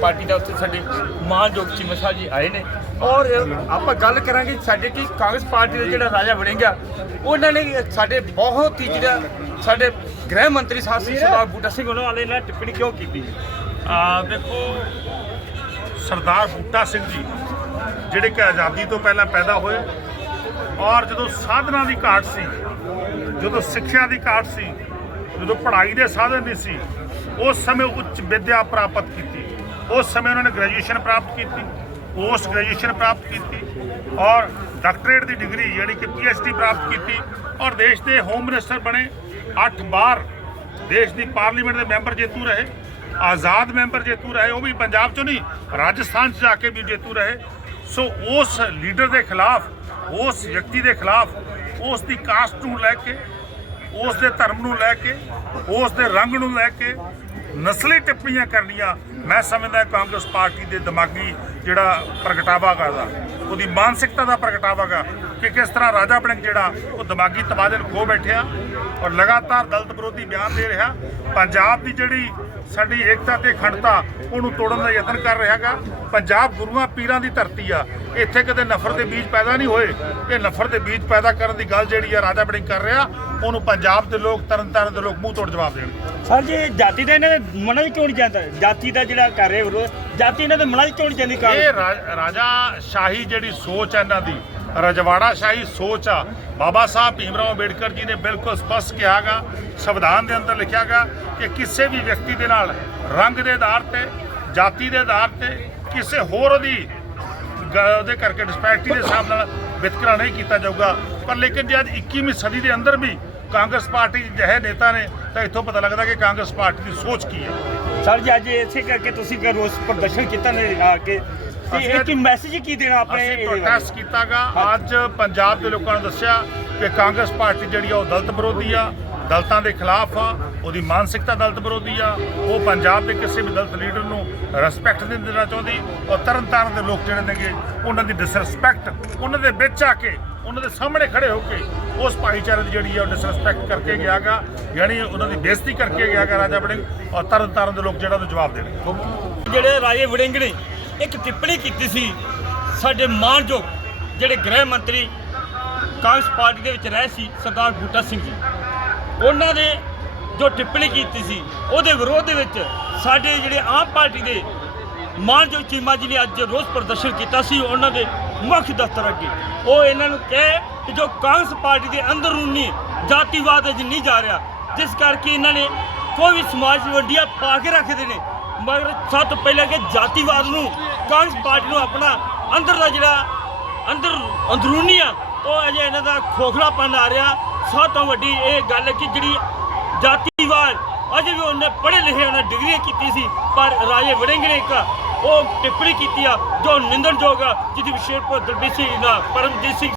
Party ਦਾ ਉੱਥੇ ਸਾਡੇ ਮਾਨਯੋਗ ਚੀਮਾ ਸਾਹਿਬ ਜੀ ਆਏ ਨੇ। ਔਰ ਆਪਾਂ ਗੱਲ ਕਰਾਂਗੇ ਸਾਡੇ ਕੀ ਕਾਂਗਰਸ ਪਾਰਟੀ ਦਾ ਜਿਹੜਾ ਰਾਜਾ ਬਣੇਗਾ ਉਹਨਾਂ ਨੇ ਸਾਡੇ ਬਹੁਤ ਹੀ ਜਿਹੜਾ ਸਾਡੇ ਗ੍ਰਹਿ ਮੰਤਰੀ ਸਾਹਿਬ ਸੀ ਸਰਦਾਰ ਬੂਟਾ ਸਿੰਘ ਉਹਨਾਂ ਵਾਲੇ ਨਾਲ ਟਿੱਪਣੀ ਕਿਉਂ ਕੀਤੀ? ਆ ਦੇਖੋ ਸਰਦਾਰ ਬੂਟਾ ਸਿੰਘ ਜੀ ਜਿਹੜੇ ਕਿ ਆਜ਼ਾਦੀ ਤੋਂ ਪਹਿਲਾਂ ਪੈਦਾ ਹੋਏ ਔਰ ਜਦੋਂ ਸਾਧਨਾਂ ਦੀ ਘਾਟ ਸੀ ਜਦੋਂ ਸਿੱਖਿਆ ਦੀ ਘਾਟ ਸੀ ਜਦੋਂ ਪੜ੍ਹਾਈ ਦੇ ਸਾਧਨ ਨਹੀਂ ਸੀ ਉਸ ਸਮੇਂ ਉੱਚ ਵਿਦਿਆ ਪ੍ਰਾਪਤ ਕੀਤੀ। ਉਸ ਸਮੇਂ ਉਹਨਾਂ ਨੇ ਗ੍ਰੈਜੂਏਸ਼ਨ ਪ੍ਰਾਪਤ ਕੀਤੀ ਪੋਸਟ ਗ੍ਰੈਜੂਏਸ਼ਨ ਪ੍ਰਾਪਤ ਕੀਤੀ ਔਰ ਡਾਕਟਰੇਟ ਦੀ ਡਿਗਰੀ ਯਾਨੀ ਕਿ ਪੀਐਚਡੀ ਪ੍ਰਾਪਤ ਕੀਤੀ ਔਰ ਦੇਸ਼ ਦੇ ਹੋਮ ਮਿਨਿਸਟਰ ਬਣੇ 8 ਵਾਰ ਦੇਸ਼ ਦੀ ਪਾਰਲੀਮੈਂਟ ਦੇ ਮੈਂਬਰ ਜੇਤੂ ਰਹੇ ਆਜ਼ਾਦ ਮੈਂਬਰ ਜੇਤੂ ਰਹੇ ਉਹ ਵੀ ਪੰਜਾਬ ਚੋਂ ਨਹੀਂ ਰਾਜਸਥਾਨ 'ਚ ਜਾ ਕੇ ਵੀ ਜੇਤੂ ਰਹੇ ਸੋ ਉਸ ਲੀਡਰ ਦੇ ਖਿਲਾਫ ਉਸ ਵਿਅਕਤੀ ਦੇ ਖਿਲਾਫ ਉਸ ਦੀ ਕਾਸਟ ਨੂੰ ਲੈ ਕੇ ਉਸ ਦੇ ਧਰਮ ਨੂੰ ਲੈ ਕੇ ਉਸ ਦੇ ਰੰਗ ਨੂੰ ਲੈ ਕੇ ਨਸਲੀ ਟਿੱਪਣੀਆਂ ਕਰਨੀਆਂ ਮੈਂ ਸਮਝਦਾ ਕਾਂਗਰਸ ਪਾਰਟੀ ਦੇ ਦਿਮਾਗੀ ਜਿਹੜਾ ਪ੍ਰਗਟਾਵਾ ਕਰਦਾ ਉਹਦੀ ਮਾਨਸਿਕਤਾ ਦਾ ਪ੍ਰਗਟਾਵਾ ਗਾ ਕਿ ਕਿਸ ਤਰ੍ਹਾਂ ਰਾਜਾ ਬਣਕ ਜਿਹੜਾ ਉਹ ਦਿਮਾਗੀ ਤਬਾਦਲ ਖੋ ਬੈਠਿਆ ਔਰ ਲਗਾਤਾਰ ਦਲਿਤ ਵਿਰੋਧੀ ਬਿਆਨ ਦੇ ਰਿਹਾ। ਪੰਜਾਬ ਦੀ ਜਿਹੜੀ ਸਾਡੀ ਏਕਤਾ ਤੇ ਅਖੰਡਤਾ, ਉਹਨੂੰ ਤੋੜਨ ਦਾ ਯਤਨ ਕਰ ਰਿਹਾਗਾ ਪੰਜਾਬ ਗੁਰੂਆਂ ਪੀਰਾਂ ਦੀ ਧਰਤੀ ਆ। ਇੱਥੇ ਕਦੇ ਨਫ਼ਰਤ ਦੇ ਬੀਜ ਪੈਦਾ ਨਹੀਂ ਹੋਏ। ਇਹ ਨਫ਼ਰਤ ਦੇ ਬੀਜ ਪੈਦਾ ਕਰਨ ਦੀ ਗੱਲ ਜਿਹੜੀ ਆ, ਰਾਜਾ ਬੜਿੰਗ ਕਰ ਰਿਹਾ, ਉਹਨੂੰ ਪੰਜਾਬ ਦੇ ਲੋਕ ਤਰਨਤਾਰਨ ਦੇ ਲੋਕ ਮੂੰਹ ਤੋੜ ਜਵਾਬ ਦੇਣਗੇ ਸਰ ਜੀ, ਜਾਤੀ ਦਾ ਇਹਨਾਂ ਦੇ ਮਨਾਂ 'ਚ ਕਿਉਂ ਨਹੀਂ ਜਾਂਦਾ? ਜਾਤੀ ਦਾ ਜਿਹੜਾ ਕਰ ਰਹੇ ਵਿਰੋਧ, ਜਾਤੀ ਇਹਨਾਂ ਦੇ ਮਨਾਂ 'ਚ ਕਿਉਂ ਨਹੀਂ ਜਾਂਦੀ ਇਹ ਰਾਜਾ ਸ਼ਾਹੀ ਜਿਹੜੀ ਸੋਚ ਹੈ ਇਹਨਾਂ ਦੀ, ਰਜਵਾੜਾ ਸ਼ਾਹੀ ਸੋਚ ਆ। ਬਾਬਾ ਸਾਹਿਬ ਭੀਮਰਾਓ ਅੰਬੇਡਕਰ ਜੀ ਨੇ ਬਿਲਕੁਲ ਸਪਸ਼ਟ ਕਿਹਾਗਾ ਸੰਵਿਧਾਨ ਦੇ ਅੰਦਰ ਲਿਖਿਆਗਾ ਕਿ ਕਿਸੇ ਵੀ ਵਿਅਕਤੀ ਦੇ ਨਾਲ ਰੰਗ ਦੇ ਆਧਾਰ ਤੇ, ਜਾਤੀ ਦੇ ਆਧਾਰ ਤੇ ਕਿਸੇ ਹੋਰ ਦੀ ਉਹਦੇ ਕਰਕੇ ਡਿਸਪੈਰਿਟੀ ਦੇ ਹਿਸਾਬ ਨਾਲ ਵਿਤਕਰਾ ਨਹੀਂ ਕੀਤਾ ਜਾਊਗਾ। ਪਰ ਲੇਕਿਨ ਜੇ ਅੱਜ 21ਵੀਂ ਸਦੀ ਦੇ ਅੰਦਰ ਵੀ ਕਾਂਗਰਸ ਪਾਰਟੀ ਦੇ ਜਿਹੇ ਨੇਤਾ ਨੇ, ਤਾਂ ਇੱਥੋਂ ਪਤਾ ਲੱਗਦਾ ਕਿ ਕਾਂਗਰਸ ਪਾਰਟੀ ਦੀ ਸੋਚ ਕੀ ਹੈ। ਸਰ ਜੀ, ਅੱਜ ਇਸੇ ਕਰਕੇ ਤੁਸੀਂ ਕਰ ਰੋਸ ਪ੍ਰਦਰਸ਼ਨ ਕੀਤਾ ਨੇ, ਆ ਕੇ ਤੇ ਇਹ ਕੀ ਮੈਸੇਜ ਕੀ ਦੇਣਾ ਆਪਣੇ ਅਸੀਂ? ਪ੍ਰੋਟੈਸਟ ਕੀਤਾਗਾ। ਅੱਜ ਪੰਜਾਬ ਦੇ ਲੋਕਾਂ ਨੂੰ ਦੱਸਿਆ ਕਿ ਕਾਂਗਰਸ ਪਾਰਟੀ ਜਿਹੜੀ ਆ ਉਹ ਦਲਿਤ ਵਿਰੋਧੀ ਆ ਦਲਿਤਾਂ ਦੇ ਖਿਲਾਫ ਆ ਉਹਦੀ ਮਾਨਸਿਕਤਾ ਦਲਿਤ ਵਿਰੋਧੀ ਆ। ਉਹ ਪੰਜਾਬ ਦੇ ਕਿਸੇ ਵੀ ਦਲਿਤ ਲੀਡਰ ਨੂੰ ਰਿਸਪੈਕਟ ਨਹੀਂ ਦੇਣਾ ਚਾਹੁੰਦੀ ਔਰ ਤਰਨਤਾਰਨ ਦੇ ਲੋਕ ਜਿਹੜੇ ਨੇਗੇ ਉਹਨਾਂ ਦੀ ਡਿਸਰੈਸਪੈਕਟ ਉਹਨਾਂ ਦੇ ਵਿੱਚ ਆ ਕੇ ਉਹਨਾਂ ਦੇ ਸਾਹਮਣੇ ਖੜੇ ਹੋ ਕੇ ਉਸ ਭਾਈਚਾਰੇ ਦੀ ਜਿਹੜੀ ਆ ਉਹ ਡਿਸਰੈਸਪੈਕਟ ਕਰਕੇ ਗਿਆਗਾ। ਯਾਨੀ ਉਹਨਾਂ ਦੀ ਬੇਇੱਜ਼ਤੀ ਕਰਕੇ ਗਿਆਗਾ ਰਾਜਾ ਵੜਿੰਗ ਔਰ ਤਰਨਤਾਰਨ ਦੇ ਲੋਕ ਜਿਹੜਾ ਉਹਨੂੰ ਜਵਾਬ ਦੇਣਗੇ। ਜਿਹੜੇ ਰਾਜੇ ਵੜਿੰਗ ਨੇ ਇੱਕ ਟਿੱਪਣੀ ਕੀਤੀ ਸੀ। ਸਾਡੇ ਮਾਨਯੋਗ ਜਿਹੜੇ ਗ੍ਰਹਿ ਮੰਤਰੀ ਕਾਂਗਰਸ ਪਾਰਟੀ ਦੇ ਵਿੱਚ ਰਹੇ ਸੀ, ਸਰਦਾਰ ਬੂਟਾ ਸਿੰਘ ਜੀ। ਉਹਨਾਂ ਨੇ ਜੋ ਟਿੱਪਣੀ ਕੀਤੀ ਸੀ, ਉਹਦੇ ਵਿਰੋਧ ਦੇ ਵਿੱਚ ਸਾਡੇ ਜਿਹੜੇ ਆਮ ਪਾਰਟੀ ਦੇ ਮਾਨਯੋਗ ਚੀਮਾ ਜੀ ਨੇ ਅੱਜ ਰੋਸ ਪ੍ਰਦਰਸ਼ਨ ਕੀਤਾ ਸੀ, ਉਹਨਾਂ ਦੇ ਮੁੱਖ ਦਫ਼ਤਰ ਅੱਗੇ। ਉਹ ਇਹਨਾਂ ਨੂੰ ਕਹੇ ਕਿ ਜੋ ਕਾਂਗਰਸ ਪਾਰਟੀ ਦੇ ਅੰਦਰੂਨੀ ਜਾਤੀਵਾਦ ਅਜ ਨਹੀਂ ਜਾ ਰਿਹਾ, ਜਿਸ ਕਰਕੇ ਇਹਨਾਂ ਨੇ ਕੋਈ ਵੀ ਸਮਾਜ ਵੰਡੀਆਂ ਪਾ ਕੇ ਰੱਖਦੇ ਨੇ ਮਗਰ ਸਭ ਤੋਂ ਪਹਿਲਾਂ ਕਿ ਜਾਤੀਵਾਦ ਨੂੰ, ਕਾਂਗਰਸ ਪਾਰਟੀ ਨੂੰ ਆਪਣਾ ਅੰਦਰ ਦਾ ਜਿਹੜਾ ਅੰਦਰ ਅੰਦਰੂਨੀ ਆ ਉਹ ਅਜੇ ਇਹਨਾਂ ਦਾ ਖੋਖਲਾਪਨ ਆ ਰਿਹਾ। ਸਭ ਤੋਂ ਵੱਡੀ ਇਹ ਗੱਲ ਹੈ ਕਿ ਜਿਹੜੀ ਜਾਤੀਵਾਦ, ਅਜੇ ਵੀ ਉਹਨੇ ਪੜ੍ਹੇ ਲਿਖੇ ਉਹਨੇ ਡਿਗਰੀ ਕੀਤੀ ਸੀ, ਪਰ ਰਾਜੇ ਵੜਿੰਗ ਨੇ ਇੱਕ ਉਹ ਟਿੱਪਣੀ ਕੀਤੀ ਆ, ਜੋ ਨਿੰਦਣਯੋਗ ਆ, ਜਿਹਦੀ ਵਿਸ਼ੇਸ਼ ਦਲਬੀਰ ਸਿੰਘ ਦਾ ਪਰਮਜੀਤ ਸਿੰਘ